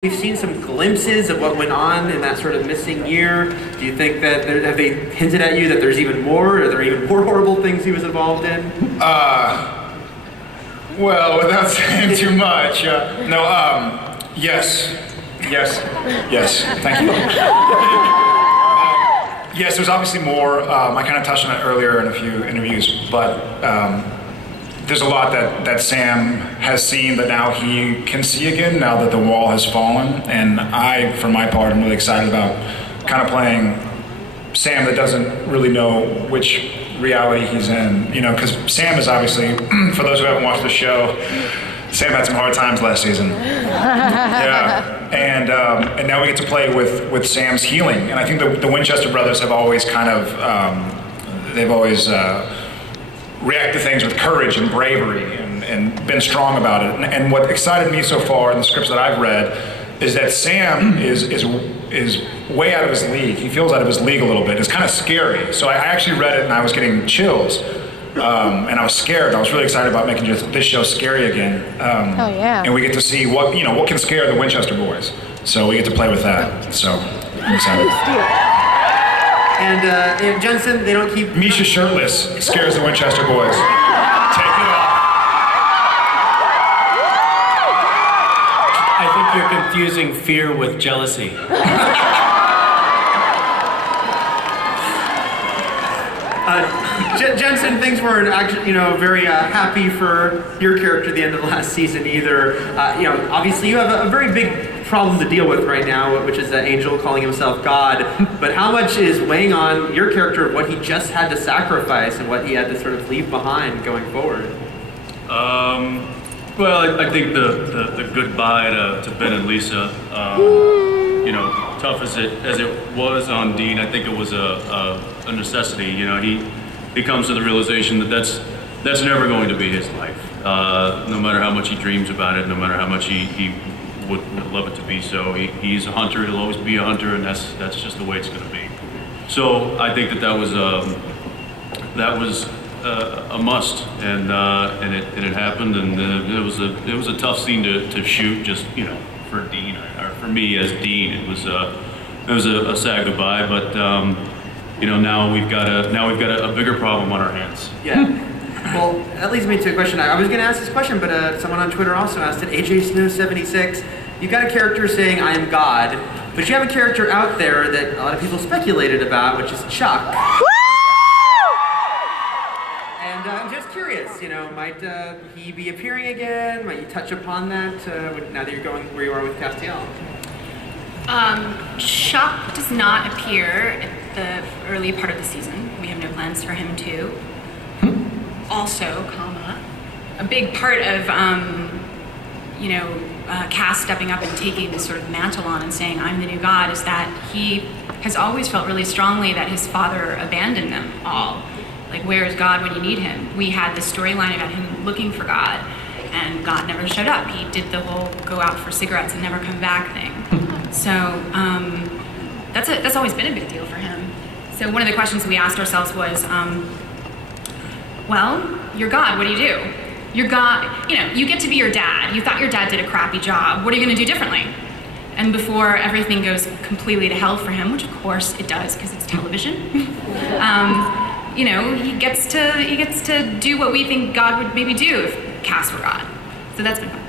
We've seen some glimpses of what went on in that sort of missing year. Do you think that, have they hinted at you that there's even more? Are there even more horrible things he was involved in? Well, without saying too much, yes, thank you. Yes, there's obviously more. I kind of touched on it earlier in a few interviews, but there's a lot that Sam has seen that now he can see again, now that the wall has fallen. And I, for my part, am really excited about kind of playing Sam that doesn't really know which reality he's in. You know, because Sam is obviously, for those who haven't watched the show, Sam had some hard times last season. Yeah, and now we get to play with Sam's healing. And I think the Winchester brothers have always kind of, they've always react to things with courage and bravery and been strong about it. And what excited me so far in the scripts that I've read is that Sam is way out of his league. He feels out of his league a little bit. It's kind of scary. So I actually read it and I was getting chills. And I was scared. I was really excited about making this show scary again. Oh yeah. And we get to see what can scare the Winchester boys. So we get to play with that. So I'm excited. And Jensen, they don't keep... Misha shirtless scares the Winchester boys. Take it off. I think you're confusing fear with jealousy. Jensen, things weren't actually, very happy for your character at the end of the last season either. Obviously you have a very big problem to deal with right now, which is Angel calling himself God. But how much is weighing on your character of what he just had to sacrifice and what he had to sort of leave behind going forward? Well, I think the goodbye to Ben and Lisa, tough as it was on Dean, I think it was a necessity. He comes to the realization that that's never going to be his life. No matter how much he dreams about it, no matter how much he would love it to be so. He's a hunter, he'll always be a hunter, and that's just the way it's going to be. So I think that was a must, and it happened, and it was a tough scene to shoot, just for Dean or for me as Dean. It was a sad goodbye, but now we've got a bigger problem on our hands. Yeah. Well, that leads me to a question. I was going to ask this question, but someone on Twitter also asked it. AJ Snow 76. You've got a character saying, "I am God," but you have a character out there that a lot of people speculated about, which is Chuck. And I'm just curious, might he be appearing again? Might you touch upon that now that you're going where you are with Castiel? Chuck does not appear at the early part of the season. We have no plans for him to. Also, a big part of, Cass stepping up and taking this sort of mantle on and saying, "I'm the new God," is that he has always felt really strongly that his father abandoned them all. Like, where is God when you need him? We had this storyline about him looking for God, and God never showed up. He did the whole go out for cigarettes and never come back thing. So that's always been a big deal for him. So one of the questions we asked ourselves was, well, you're God, what do you do? You're God, you get to be your dad. You thought your dad did a crappy job. What are you going to do differently? And before everything goes completely to hell for him, which of course it does because it's television, he gets to do what we think God would maybe do if Cass were God. So that's been fun.